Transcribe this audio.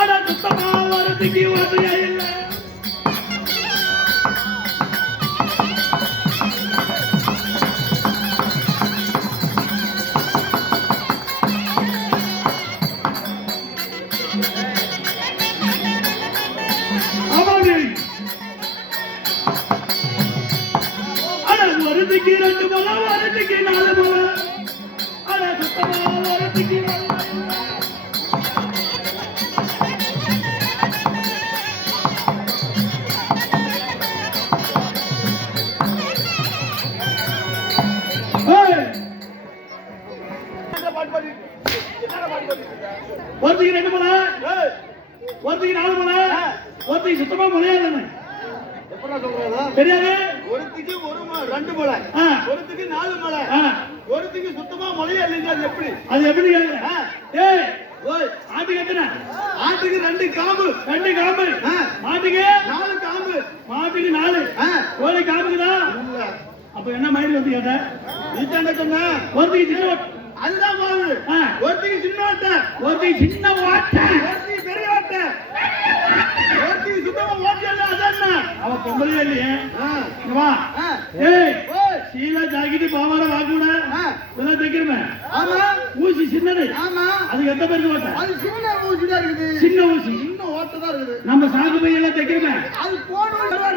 ஆனா சுத்தமா வரதுக்கு வசதியா இல்லை. வரதுக்கு 2 மலை, வரதுக்கு 4 மலை. ஆனா சுத்தமா வரதுக்கு 4 ஒருத்திக்கு 2 மலை, ஒருத்திக்கு 4 மலை, ஒருத்திக்கு சுத்தமா மலையாளன்னு தெரியாது. ஒருத்திக்கு 2 மலை, ஒருத்திக்கு 4 மலை, ஒருத்திக்கு சுத்தமா மலையா இல்லைங்க. அது எப்படி? அது எப்படி ஏய் ஆட்டுக்கு எத்தனை? ஆட்டுக்கு 2 காம்பு. 2 காம்பு. மாட்டுக்கு 4 காம்பு. மாட்டுக்கு 4. கோழி காம்புக்குதா? இல்ல. அப்ப என்ன மயில் வந்து கேட்ட? நீ என்ன சொன்ன? ஒருத்திக்கு சின்ன அதுதான் பாரு. ஒருத்திக்கு சின்ன ஓட்டை, ஒருத்திக்கு சின்ன ஓட்டை, ஒருத்திக்கு பெரிய ஓட்டை, ஒருத்திக்கு சுத்தமா ஓட்டை இல்ல. அதான் அவ பொம்பளையே இல்லையே. வா ஏய் சீலா ஜாக்கெட் பாவாடை வாக்கூட இதெல்லாம் தைக்கிறமே. ஆமா. ஊசி சின்னது. ஆமா. அதுக்கு எந்த பேருக்கு ஓட்டை? அது சின்ன ஊசி தான் இருக்குது. சின்ன ஊசி. சின்ன ஓட்டை தான் இருக்குது. நம்ம சாக்கு பையெல்லாம் தைக்கிறமே. அது போடுவோம்.